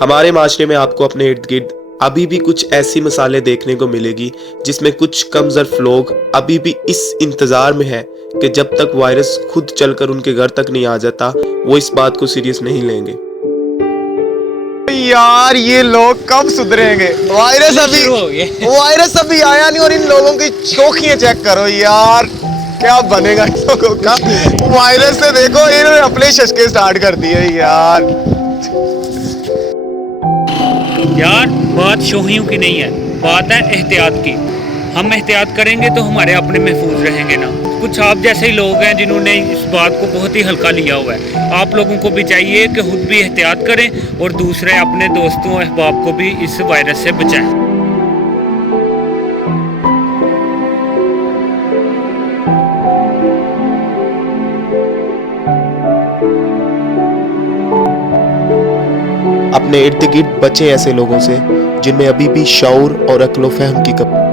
हमारे माशरे में आपको अपने इर्द गिर्द अभी भी कुछ ऐसी मिसालें देखने को मिलेगी जिसमें कुछ कमज़र्फ लोग अभी भी इस इंतज़ार में है कि जब तक वायरस खुद चलकर उनके घर तक नहीं आ जाता वो इस बात को सीरियस नहीं लेंगे। यार ये लोग कब सुधरेंगे? वायरस अभी आया नहीं और इन लोगों की शोखियां चेक करो यार, क्या बनेगा इन लोगों का। वायरस से देखो इन्होंने अपने शशके स्टार्ट कर दिए यार। यार बात शोहियों की नहीं है, बात है एहतियात की। हम एहतियात करेंगे तो हमारे अपने महफूज रहेंगे ना। कुछ आप जैसे ही लोग हैं जिन्होंने इस बात को बहुत ही हल्का लिया हुआ है। आप लोगों को भी चाहिए कि खुद भी एहतियात करें और दूसरे अपने दोस्तों अहबाब को भी इस वायरस से बचाएं। अपने इर्द गिर्द बचें ऐसे लोगों से जिनमें अभी भी शऊर और अक्ल व फहम की कमी।